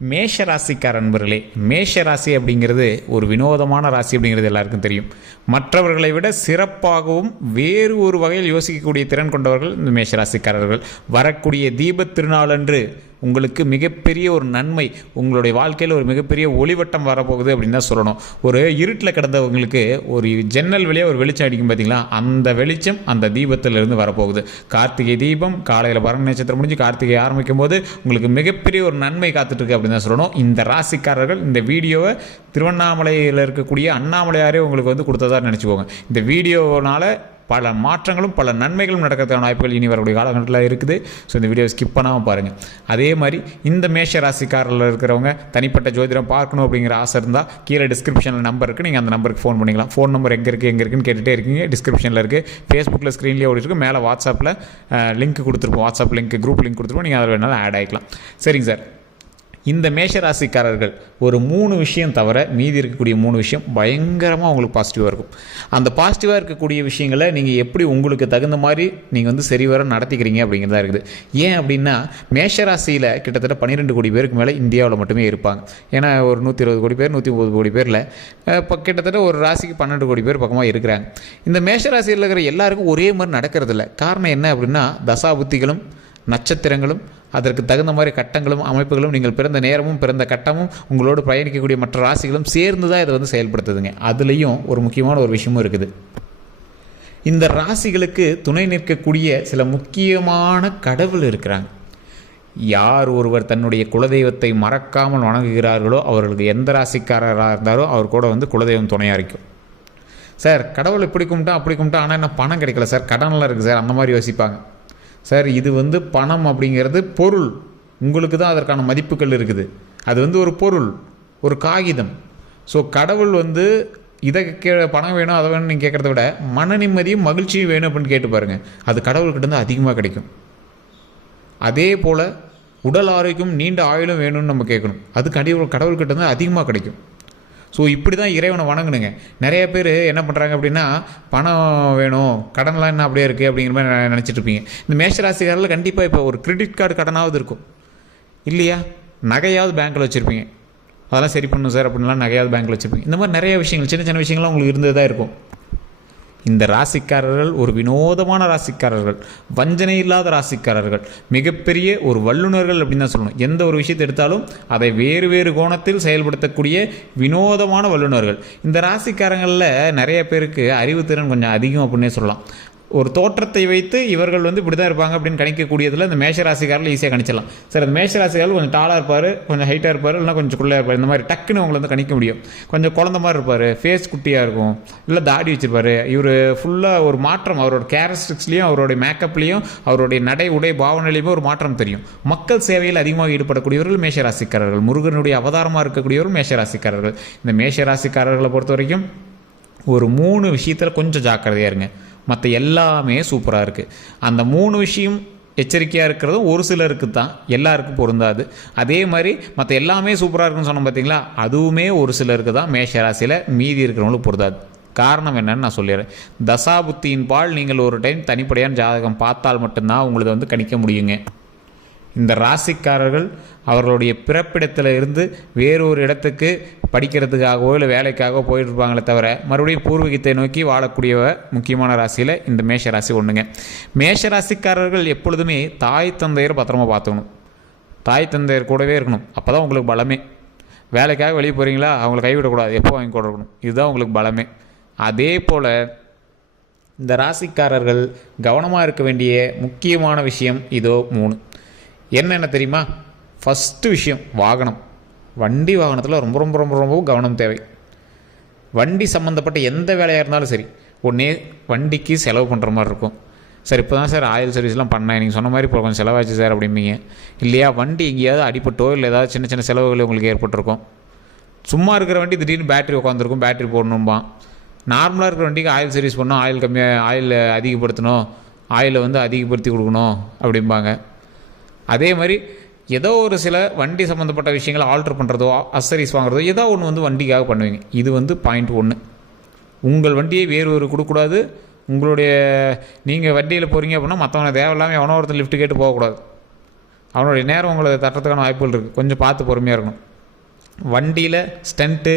மேஷ ராசிக்கார அன்பர்களே மேஷ ராசி அப்படிங்கிறது ஒரு வினோதமான ராசி அப்படிங்கிறது எல்லாருக்கும் தெரியும். மற்றவர்களை விட சிறப்பாகவும் வேறு ஒரு வகையில் யோசிக்கக்கூடிய திறன் கொண்டவர்கள் இந்த மேஷ ராசிக்காரர்கள் வரக்கூடிய தீபத் திருநாளன்று உங்களுக்கு மிகப்பெரிய ஒரு நன்மை உங்களுடைய வாழ்க்கையில் ஒரு மிகப்பெரிய ஒளிவட்டம் வரப்போகுது அப்படின்னு தான் சொல்லணும். ஒரு இருட்டில் கிடந்தவங்களுக்கு ஒரு ஜன்னல் வழியாக ஒரு வெளிச்சம் அடிக்கும் பார்த்தீங்களா அந்த வெளிச்சம் அந்த தீபத்திலிருந்து வரப்போகுது. கார்த்திகை தீபம் காலையில் பரண நட்சத்திரம் முடிஞ்சு கார்த்திகை ஆரம்பிக்கும் போது உங்களுக்கு மிகப்பெரிய ஒரு நன்மை காத்துட்ருக்கு அப்படின்னு தான் சொல்லணும். இந்த ராசிக்காரர்கள் இந்த வீடியோவை திருவண்ணாமலையில் இருக்கக்கூடிய அண்ணாமலையாரே உங்களுக்கு வந்து கொடுத்ததா நினச்சிக்கோங்க. இந்த வீடியோனால பல மாற்றங்களும் பல நன்மைகளும் நடக்கிறதுக்கான வாய்ப்புகள் இனி வரக்கூடிய காலகட்டத்தில் இருக்குது. ஸோ இந்த வீடியோ ஸ்கிப் பண்ணாமல் பாருங்கள் அதே மாதிரி இந்த மேஷ ராசிக்காரில் இருக்கிறவங்க தனிப்பட்ட ஜோதிடம் பார்க்கணும் அப்படிங்கிற ஆசை இருந்தால் கீழே டிஸ்கிரிப்ஷனில் நம்பர் இருக்குது நீங்கள் அந்த நம்பருக்கு ஃபோன் பண்ணிக்கலாம். ஃபோன் நம்பர் எங்கே இருக்குது எங்கே இருக்குன்னு கேட்டுகிட்டே இருக்கீங்க. டிஸ்கிரிப்ஷனில் இருக்குது ஃபேஸ்புக்கில் ஸ்க்ரீன்லேயே ஓடி இருக்கு. மேலே வாட்ஸ்அப்பில் லிங்க் கொடுத்துருப்போம். வாட்ஸ்அப் லிங்க் குரூப் லிங்க் கொடுத்துருப்போம். நீங்கள் அதில் வேணாலும் ஆட் ஆகிக்கலாம் சரிங்க சார். இந்த மேஷராசிக்காரர்கள் ஒரு மூணு விஷயம் தவிர மீதி இருக்கக்கூடிய மூணு விஷயம் பயங்கரமாக உங்களுக்கு பாசிட்டிவாக இருக்கும். அந்த பாசிட்டிவாக இருக்கக்கூடிய விஷயங்களை நீங்கள் எப்படி உங்களுக்கு தகுந்த மாதிரி நீங்கள் வந்து சரிவர நடத்திக்கிறீங்க அப்படிங்கிறதா இருக்குது. ஏன் அப்படின்னா மேஷராசியில் கிட்டத்தட்ட பன்னிரெண்டு கோடி பேருக்கு மேலே இந்தியாவில் மட்டுமே இருப்பாங்க. ஏன்னா ஒரு நூற்றி இருபது கோடி பேர் நூற்றி முப்பது கோடி பேரில் இப்போ கிட்டத்தட்ட ஒரு ராசிக்கு பன்னெண்டு கோடி பேர் பக்கமாக இருக்கிறாங்க. இந்த மேஷராசியில் இருக்கிற எல்லாருக்கும் ஒரே மாதிரி நடக்கிறதில்ல. காரணம் என்ன அப்படின்னா தசாபுத்திகளும் நட்சத்திரங்களும் அதற்கு தகுந்த மாதிரி கட்டங்களும் அமைப்புகளும் நீங்கள் பிறந்த நேரமும் பிறந்த கட்டமும் உங்களோடு பயணிக்கக்கூடிய மற்ற ராசிகளும் சேர்ந்து தான் இதை வந்து செயல்படுத்துதுங்க. அதுலேயும் ஒரு முக்கியமான ஒரு விஷயமும் இருக்குது. இந்த ராசிகளுக்கு துணை நிற்கக்கூடிய சில முக்கியமான கடவுள் இருக்கிறாங்க. யார் ஒருவர் தன்னுடைய குலதெய்வத்தை மறக்காமல் வணங்குகிறார்களோ அவர்களுக்கு எந்த ராசிக்காரராக இருந்தாரோ அவர் கூட வந்து குலதெய்வம் துணையாக இருக்கும். சார் கடவுள் இப்படி கும்பிட்டா அப்படி கும்பிட்டா ஆனால் என்ன பணம் கிடைக்கல சார்? கடனில் இருக்குது சார் அந்த மாதிரி யோசிப்பாங்க. சார் இது வந்து பணம் அப்படிங்கிறது பொருள். உங்களுக்கு தான் அதற்கான மதிப்புகள் இருக்குது. அது வந்து ஒரு பொருள் ஒரு காகிதம். ஸோ கடவுள் வந்து இதை கே பணம் வேணும் அதை வேணும் நீங்கள் கேட்குறத விட மன நிம்மதியும் மகிழ்ச்சியும் வேணும் அப்படின்னு கேட்டு பாருங்கள் அது கடவுள்கிட்ட இருந்து அதிகமாக கிடைக்கும். அதே போல் உடல் ஆரோக்கியம் நீண்ட ஆயுளும் வேணும்னு நம்ம கேட்கணும். அது கடவுள் கடவுள்கிட்ட இருந்து அதிகமாக கிடைக்கும். ஸோ இப்படி தான் இறைவனை வணங்கணுங்க நிறைய பேர் என்ன பண்ணுறாங்க அப்படின்னா பணம் வேணும் கடன்லாம் என்ன அப்படியே இருக்குது அப்படிங்கிற மாதிரி நினச்சிட்டு இருப்பீங்க இந்த மேஷராசிக்காரில் கண்டிப்பாக இப்போ ஒரு கிரெடிட் கார்டு கடனாவது இருக்கும். இல்லையா? நகையாவது பேங்க்கில் வச்சுருப்பீங்க. அதெல்லாம் சரி பண்ணணும் சார் அப்படின்லாம் நகையாவது பேங்க்கில் வச்சுருப்பீங்க. இந்த மாதிரி நிறைய விஷயங்கள் சின்ன சின்ன விஷயங்கள்லாம் உங்களுக்கு இருந்தது தான் இருக்கும். இந்த ராசிக்காரர்கள் ஒரு வினோதமான ராசிக்காரர்கள் வஞ்சனை இல்லாத ராசிக்காரர்கள் மிகப்பெரிய ஒரு வல்லுநர்கள் அப்படின்னு தான் சொல்லணும். எந்த ஒரு விஷயத்தை எடுத்தாலும் அதை வேறு வேறு கோணத்தில் செயல்படுத்தக்கூடிய வினோதமான வல்லுநர்கள். இந்த ராசிக்காரங்களில் நிறைய பேருக்கு அறிவுத்திறன் கொஞ்சம் அதிகம் அப்படின்னே சொல்லலாம். ஒரு தோற்றத்தை வைத்து இவர்கள் வந்து இப்படி தான் இருப்பாங்க அப்படின்னு கணிக்கக்கூடியதில் இந்த மேஷராசிக்காரில் ஈஸியாக கணிச்சிடலாம். சார் அந்த மேஷராசிக்காரில் கொஞ்சம் டாலாக இருப்பார் கொஞ்சம் ஹைட்டாக இருப்பார் இல்லைனா கொஞ்சம் குள்ளையாக இருப்பார். இந்த மாதிரி டக்குன்னு உங்களை வந்து கணிக்க முடியும். கொஞ்சம் குழந்த மாதிரி இருப்பார் ஃபேஸ் குட்டியாக இருக்கும் இல்லை தாடி வச்சிருப்பார். இவர் ஃபுல்லாக ஒரு மாற்றம் அவரோட கேரக்டரிஸ்டிக்ஸ்லேயும் அவருடைய மேக்கப்லேயும் அவருடைய நடை உடை பாவனையிலையுமே ஒரு மாற்றம் தெரியும். மக்கள் சேவையில் அதிகமாக ஈடுபடக்கூடியவர்கள் மேஷராசிக்காரர்கள். முருகனுடைய அவதாரமாக இருக்கக்கூடியவர்கள் மேஷராசிக்காரர்கள். இந்த மேஷராசிக்காரர்களை பொறுத்த வரைக்கும் ஒரு மூணு விஷயத்தில் கொஞ்சம் ஜாக்கிரதையாக இருங்க. மற்ற எல்லாமே சூப்பராக இருக்குது அந்த மூணு விஷயம் எச்சரிக்கையாக இருக்கிறதும் ஒரு சிலருக்கு தான். எல்லாருக்கும் பொருந்தாது. அதே மாதிரி மற்ற எல்லாமே சூப்பராக இருக்குன்னு சொன்னோம் பார்த்தீங்களா அதுவுமே ஒரு சிலருக்கு தான். மேஷராசியில் மீதி இருக்கிறவங்களுக்கு பொருந்தாது. காரணம் என்னன்னு நான் சொல்லிடுறேன். தசாபுத்தியின் பால் நீங்கள் ஒரு டைம் தனிப்படையான ஜாதகம் பார்த்தால் மட்டும்தான் உங்களது வந்து கணிக்க முடியுங்க. இந்த ராசிக்காரர்கள் அவர்களுடைய பிறப்பிடத்தில் இருந்து வேறொரு இடத்துக்கு படிக்கிறதுக்காகவோ இல்லை வேலைக்காகவோ போயிட்டு இருப்பாங்களே தவிர மறுபடியும் பூர்வீகத்தை நோக்கி வாழக்கூடிய முக்கியமான ராசியில் இந்த மேஷ ராசி ஒன்றுங்க மேஷ ராசிக்காரர்கள் எப்பொழுதுமே தாய் தந்தையர் பத்திரமா பார்த்துக்கணும். தாய் தந்தையர் கூடவே இருக்கணும். அப்போ தான் உங்களுக்கு பலமே. வேலைக்காக வெளியே போகிறீங்களா அவங்களை கைவிடக்கூடாது. எப்போ வாங்கி கொடுக்கணும் இதுதான் உங்களுக்கு பலமே. அதே போல் இந்த ராசிக்காரர்கள் கவனமாக இருக்க வேண்டிய முக்கியமான விஷயம் இதோ மூணு. என்னென்ன தெரியுமா? ஃபஸ்ட்டு விஷயம் வாகனம். வண்டி வாகனத்தில் ரொம்ப ரொம்ப ரொம்ப ரொம்ப கவனம் தேவை. வண்டி சம்மந்தப்பட்ட எந்த வேலையாக இருந்தாலும் சரி ஒன்றே வண்டிக்கு செலவு பண்ணுற மாதிரி இருக்கும். சார் இப்போ தான் சார் ஆயில் சர்வீஸ்லாம் பண்ணேன். நீங்கள் சொன்ன மாதிரி இப்போ கொஞ்சம் செலவாச்சு சார் அப்படிம்பீங்க. இல்லையா வண்டி எங்கேயாவது அடிப்பட்டோ இல்லை ஏதாவது சின்ன சின்ன செலவுகள் உங்களுக்கு ஏற்பட்டிருக்கும். சும்மா இருக்கிற வண்டி திடீர்னு பேட்டரி உட்காந்துருக்கும் பேட்டரி போடணும்பான். நார்மலாக இருக்கிற வண்டிக்கு ஆயில் சர்வீஸ் பண்ணணும் ஆயில் கம்மியாக ஆயில் அதிகப்படுத்தணும் ஆயிலை வந்து அதிகப்படுத்தி கொடுக்கணும் அப்படிம்பாங்க. அதே மாதிரி ஏதோ ஒரு சில வண்டி சம்மந்தப்பட்ட விஷயங்களை ஆல்ட்ரு பண்ணுறதோ அசரிஸ் வாங்குறதோ ஏதோ ஒன்று வந்து வண்டிக்காக பண்ணுவீங்க. இது வந்து பாயிண்ட் ஒன்று உங்கள் வண்டியை வேறு ஒரு கொடுக்கக்கூடாது. உங்களுடைய நீங்கள் வண்டியில் போகிறீங்க அப்படின்னா மற்றவனை தேவையில்லாமல் எவனோ ஒருத்தர் லிஃப்ட் கேட்டு போகக்கூடாது. அவனுடைய நேரம் உங்களை தட்டுறதுக்கான வாய்ப்புகள் இருக்குது கொஞ்சம் பார்த்து பொறுமையாக இருக்கணும். வண்டியில் ஸ்டண்ட்டு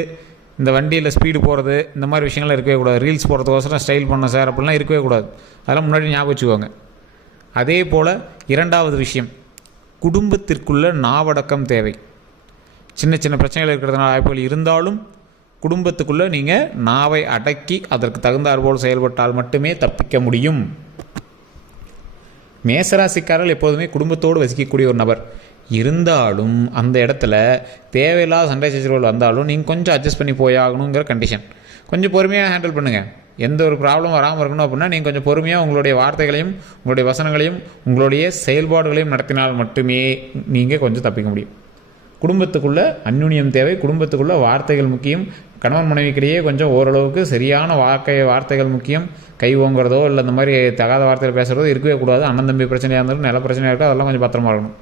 இந்த வண்டியில் ஸ்பீடு போகிறது இந்த மாதிரி விஷயங்கள்லாம் இருக்கவே கூடாது. ரீல்ஸ் போகிறதுக்கோசரம் ஸ்டைல் பண்ண சார் அப்படிலாம் இருக்கவே கூடாது. அதெல்லாம் முன்னாடி ஞாபகம் வச்சுக்கோங்க. அதே போல் இரண்டாவது விஷயம். குடும்பத்திற்குள்ள நாவடக்கம் தேவை. சின்ன சின்ன பிரச்சனைகள் இருக்கிறதுனால வாய்ப்புகள் இருந்தாலும் குடும்பத்துக்குள்ளே நீங்கள் நாவை அடக்கி அதற்கு தகுந்தாற்போல் செயல்பட்டால் மட்டுமே தப்பிக்க முடியும். மேசராசிக்காரர்கள் எப்போதுமே குடும்பத்தோடு வசிக்கக்கூடிய ஒரு நபர். இருந்தாலும் அந்த இடத்துல தேவையில்லாத சண்டை சச்சரவுகள் வந்தாலும் நீங்கள் கொஞ்சம் அட்ஜஸ்ட் பண்ணி போயாகணுங்கிற கண்டிஷன் கொஞ்சம் பொறுமையாக ஹேண்டில் பண்ணுங்கள் எந்த ஒரு ப்ராப்ளம் வராமல் இருக்கணும் அப்படின்னா நீங்கள் கொஞ்சம் பொறுமையாக உங்களுடைய வார்த்தைகளையும் உங்களுடைய வசனங்களையும் உங்களுடைய செயல்பாடுகளையும் நடத்தினால் மட்டுமே நீங்கள் கொஞ்சம் தப்பிக்க முடியும். குடும்பத்துக்குள்ளே அந்யுன்யம் தேவை குடும்பத்துக்குள்ளே வார்த்தைகள் முக்கியம் கணவன் மனைவிக்கிடையே கொஞ்சம் ஓரளவுக்கு சரியான வார்த்தை வார்த்தைகள் முக்கியம் கை ஓங்குறதோ இல்லை இந்த மாதிரி தகாத வார்த்தைகள் பேசுகிறதோ இருக்கவே கூடாது. அண்ணன் தம்பி பிரச்சனையாக இருந்தாலும் நில பிரச்சனையாக இருக்கோ அதெல்லாம் கொஞ்சம் பத்திரமா இருக்கணும்.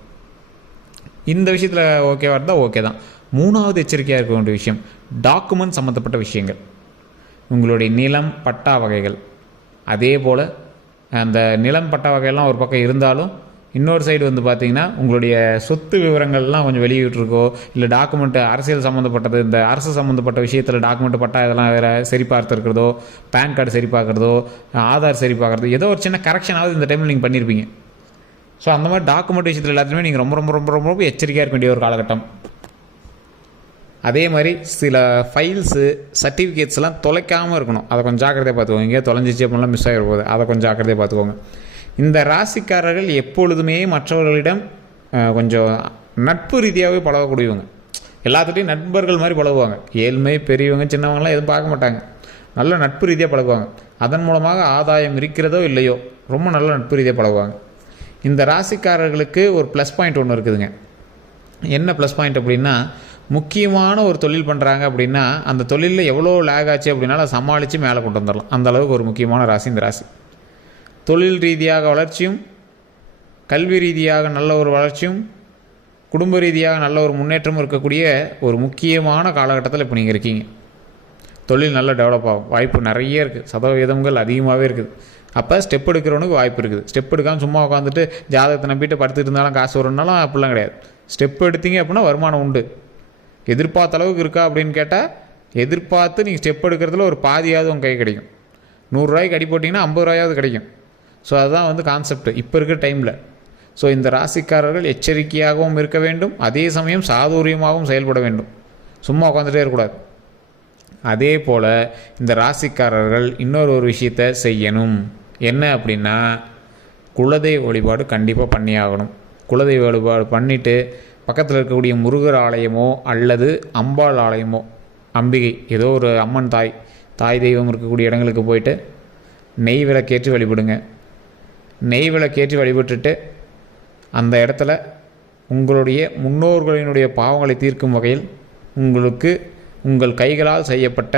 இந்த விஷயத்தில் ஓகேவா இருந்தால் ஓகே தான். மூணாவது எச்சரிக்கையாக இருக்க வேண்டிய விஷயம் டாக்குமெண்ட் சம்மந்தப்பட்ட விஷயங்கள். உங்களுடைய நிலம் பட்டா வகைகள். அதே போல் அந்த நிலம் பட்டா வகையெல்லாம் ஒரு பக்கம் இருந்தாலும் இன்னொரு சைடு வந்து பார்த்தீங்கன்னா உங்களுடைய சொத்து விவரங்கள்லாம் கொஞ்சம் வெளியிட்டிருக்கோ இல்லை டாக்குமெண்ட்டு அரசியல் சம்மந்தப்பட்டது இந்த அரசு சம்மந்தப்பட்ட விஷயத்தில் டாக்குமெண்ட் பட்டா இதெல்லாம் வேறு சரி பார்த்துருக்கிறதோ பேன் கார்டு சரி பார்க்குறதோ ஆதார் சரி பார்க்குறதோ ஏதோ ஒரு சின்ன கரெக்ஷனாவது இந்த டைமில் நீங்கள் பண்ணியிருப்பீங்க ஸோ அந்த மாதிரி டாக்குமெண்ட் விஷயத்தில் எல்லாத்துலேயுமே நீங்கள் ரொம்ப ரொம்ப ரொம்ப ரொம்ப ரொம்ப எச்சரிக்கையாக இருக்க வேண்டிய ஒரு காலகட்டம். அதே மாதிரி சில ஃபைல்ஸு சர்டிஃபிகேட்ஸ்லாம் தொலைக்காமல் இருக்கணும். அதை கொஞ்சம் ஜாக்கிரதையாக பார்த்துக்கோங்க. இங்கே தொலைஞ்சிச்சு அப்படின்லாம் மிஸ் ஆகிட போகுது. அதை கொஞ்சம் ஜாக்கிரதையாக பார்த்துக்கோங்க. இந்த ராசிக்காரர்கள் எப்பொழுதுமே மற்றவர்களிடம் கொஞ்சம் நட்பு ரீதியாகவே பழகக்கூடியவங்க. எல்லாத்துட்டையும் நண்பர்கள் மாதிரி பழகுவாங்க. ஏழ்மை பெரியவங்க சின்னவங்கலாம் எதுவும் பார்க்க மாட்டாங்க. நல்ல நட்பு ரீதியாக பழகுவாங்க. அதன் மூலமாக ஆதாயம் இருக்கிறதோ இல்லையோ ரொம்ப நல்ல நட்பு ரீதியாக பழகுவாங்க. இந்த ராசிக்காரர்களுக்கு ஒரு ப்ளஸ் பாயிண்ட் ஒன்று இருக்குதுங்க. என்ன ப்ளஸ் பாயிண்ட் அப்படின்னா முக்கியமான ஒரு தொழில் பண்ணுறாங்க அப்படின்னா அந்த தொழிலில் எவ்வளோ லேக் ஆச்சு அப்படின்னாலும் அதை சமாளித்து மேலே கொண்டு வந்துடலாம் அந்த அளவுக்கு ஒரு முக்கியமான ராசி இந்த ராசி. தொழில் ரீதியாக வளர்ச்சியும் கல்வி ரீதியாக நல்ல ஒரு வளர்ச்சியும் குடும்ப ரீதியாக நல்ல ஒரு முன்னேற்றமும் இருக்கக்கூடிய ஒரு முக்கியமான காலகட்டத்தில் இப்போ நீங்கள் இருக்கீங்க. தொழில் நல்லா டெவலப் ஆகும். வாய்ப்பு நிறைய இருக்குது சதவீதங்கள் அதிகமாகவே இருக்குது. அப்போ ஸ்டெப் எடுக்கிறவனுக்கு வாய்ப்பு இருக்குது. ஸ்டெப் எடுக்காமல் சும்மா உட்காந்துட்டு ஜாதகத்தை நம்பிட்டு படுத்துட்டு இருந்தாலும் காசு வரும்னாலும் அப்படிலாம் கிடையாது. ஸ்டெப் எடுத்தீங்க அப்படின்னா வருமானம் உண்டு. எதிர்பார்த்த அளவுக்கு இருக்கா அப்படின்னு கேட்டால் எதிர்பார்த்து நீங்கள் ஸ்டெப் எடுக்கிறதுல ஒரு பாதியாவது உங்கள் கை கிடைக்கும். நூறுரூவாய்க்கு அடி போட்டிங்கன்னா ஐம்பது ரூபாயாவது கிடைக்கும். ஸோ அதுதான் வந்து கான்செப்ட் இப்போ இருக்கிற டைமில் ஸோ இந்த ராசிக்காரர்கள் எச்சரிக்கையாகவும் இருக்க வேண்டும். அதே சமயம் சாதுரியமாகவும் செயல்பட வேண்டும். சும்மா உட்காந்துட்டே இருக்கக்கூடாது. அதே போல் இந்த ராசிக்காரர்கள் இன்னொரு ஒரு விஷயத்தை செய்யணும். என்ன அப்படின்னா குலதெய்வ வழிபாடு கண்டிப்பாக பண்ணி ஆகணும் குலதெய்வ வழிபாடு பண்ணிவிட்டு பக்கத்தில் இருக்கக்கூடிய முருகர் ஆலயமோ அல்லது அம்பாள் ஆலயமோ அம்பிகை ஏதோ ஒரு அம்மன் தாய் தாய் தெய்வம் இருக்கக்கூடிய இடங்களுக்கு போயிட்டு நெய் விளக்கேற்றி வழிபடுங்க. நெய் விளக்கேற்றி வழிபட்டுட்டு அந்த இடத்துல உங்களுடைய முன்னோர்களினுடைய பாவங்களை தீர்க்கும் வகையில் உங்களுக்கு உங்கள் கைகளால் செய்யப்பட்ட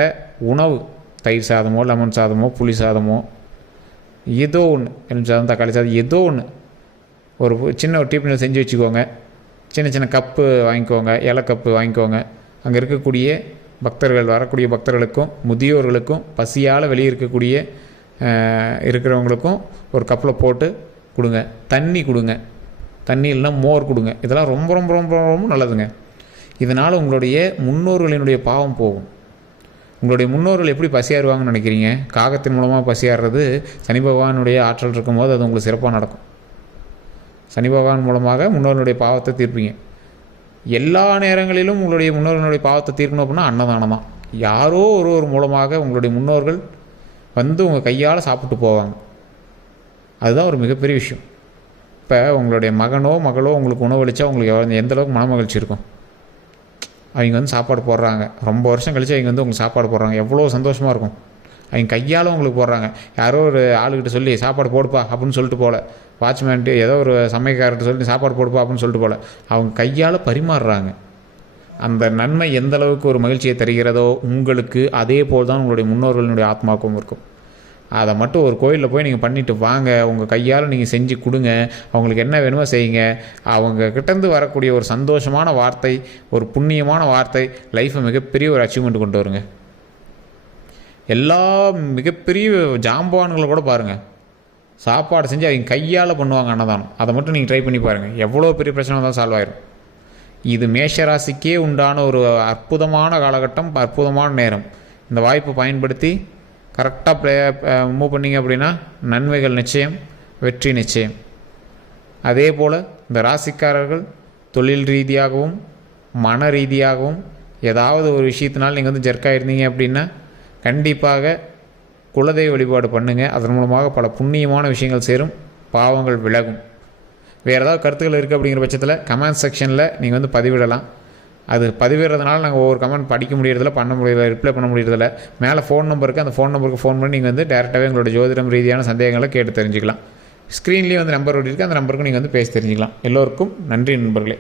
உணவு தயிர் சாதமோ லெமன் சாதமோ புளி சாதமோ ஏதோ ஒன்று எலுமிச்சை சாதம் தக்காளி சாதம் ஏதோ ஒன்று ஒரு சின்ன ஒரு டிஃபனில் செஞ்சு வச்சுக்கோங்க. சின்ன சின்ன கப்பு வாங்கிக்கோங்க இலை கப்பு வாங்கிக்கோங்க. அங்கே இருக்கக்கூடிய பக்தர்கள் வரக்கூடிய பக்தர்களுக்கும் முதியோர்களுக்கும் பசியால் வெளியே இருக்கக்கூடிய இருக்கிறவங்களுக்கும் ஒரு கப்பில் போட்டு கொடுங்க. தண்ணி கொடுங்க. தண்ணி இல்லைன்னா மோர் கொடுங்க. இதெல்லாம் ரொம்ப ரொம்ப ரொம்ப ரொம்ப நல்லதுங்க. இதனால் உங்களுடைய முன்னோர்களினுடைய பாவம் போகும். உங்களுடைய முன்னோர்கள் எப்படி பசியாறுவாங்கன்னு நினைக்கிறீங்க? காகத்தின் மூலமாக பசியாறுறது சனி பகவானுடைய ஆற்றல் இருக்கும்போது அது உங்களுக்கு சிறப்பாக நடக்கும். சனி பகவான் மூலமாக முன்னோர்களுடைய பாவத்தை தீர்ப்பீங்க. எல்லா நேரங்களிலும் உங்களுடைய முன்னோர்களுடைய பாவத்தை தீர்க்கணும் அப்படின்னா அன்னதானம் தான் யாரோ ஒரு ஒரு மூலமாக உங்களுடைய முன்னோர்கள் வந்து உங்கள் கையால் சாப்பிட்டு போவாங்க. அதுதான் ஒரு மிகப்பெரிய விஷயம். இப்போ உங்களுடைய மகனோ மகளோ உங்களுக்கு உணவளிச்சா உங்களுக்கு எவ்வளோ எந்த அளவுக்கு மன மகிழ்ச்சி இருக்கும்? அவங்க வந்து சாப்பாடு போடுறாங்க. ரொம்ப வருஷம் கழித்து அவங்க வந்து உங்களுக்கு சாப்பாடு போடுறாங்க. எவ்வளோ சந்தோஷமாக இருக்கும். அவங்க கையால் உங்களுக்கு போடுறாங்க. யாரோ ஒரு ஆளுகிட்ட சொல்லி சாப்பாடு போடுப்பா அப்படின்னு சொல்லிட்டு போகல வாட்ச்மேன்ட்டு ஏதோ ஒரு சமையக்காரர்கிட்ட சொல்லி சாப்பாடு போடுப்பா அப்படின்னு சொல்லிட்டு போகல அவங்க கையால் பரிமாறுறாங்க. அந்த நன்மை எந்த அளவுக்கு ஒரு மகிழ்ச்சியை தருகிறதோ உங்களுக்கு அதே போல் தான் உங்களுடைய முன்னோர்களினுடைய ஆத்மாக்கும் இருக்கும். அதை மட்டும் ஒரு கோயிலில் போய் நீங்கள் பண்ணிட்டு வாங்க. உங்கள் கையால் நீங்கள் செஞ்சு கொடுங்க. அவங்களுக்கு என்ன வேணுமோ செய்யுங்க. அவங்க கிட்டேருந்து வரக்கூடிய ஒரு சந்தோஷமான வார்த்தை ஒரு புண்ணியமான வார்த்தை லைஃப்பை மிகப்பெரிய ஒரு அச்சீவ்மெண்ட் கொண்டு வருங்க. எல்லா மிகப்பெரிய ஜாம்பவான்களை கூட பாருங்கள் சாப்பாடு செஞ்சு அவங்க கையால் பண்ணுவாங்க அன்னதானம். அதை மட்டும் நீங்கள் ட்ரை பண்ணி பாருங்கள் எவ்வளோ பெரிய பிரச்சனை தான் சால்வ் ஆயிரும். இது மேஷராசிக்கே உண்டான ஒரு அற்புதமான காலகட்டம் அற்புதமான நேரம். இந்த வாய்ப்பை பயன்படுத்தி கரெக்டாக ப்ளே மூவ் பண்ணீங்க அப்படின்னா நன்மைகள் நிச்சயம் வெற்றி நிச்சயம். அதே போல் இந்த ராசிக்காரர்கள் தொழில் ரீதியாகவும் மன ரீதியாகவும் ஏதாவது ஒரு விஷயத்தினால் நீங்கள் வந்து ஜெர்க்காக இருந்தீங்க அப்படின்னா கண்டிப்பாக குலதெய்வ வழிபாடு பண்ணுங்கள் அதன் மூலமாக பல புண்ணியமான விஷயங்கள் சேரும். பாவங்கள் விலகும். வேறு ஏதாவது கருத்துக்கள் இருக்குது அப்படிங்கிற பட்சத்தில் கமெண்ட் செக்ஷனில் நீங்கள் வந்து பதிவிடலாம். அது பதிவிடுறதுனால நாங்கள் ஒவ்வொரு கமெண்ட் படிக்க முடியறதில்ல பண்ண முடியல ரிப்ளை பண்ண முடியறதில்ல. மேலே ஃபோன் நம்பருக்கு அந்த ஃபோன் நம்பருக்கு ஃபோன் பண்ணி நீங்கள் வந்து டேரெக்டாகவே எங்களோட ஜோதிடம் ரீதியான சந்தேகங்களை கேட்டு தெரிஞ்சுக்கலாம். ஸ்க்ரீன்லேயே வந்து நம்பர் ஓடி இருக்குது அந்த நம்பருக்கு நீங்கள் வந்து பேசி தெரிஞ்சுக்கலாம். எல்லோருக்கும் நன்றி நண்பர்களே.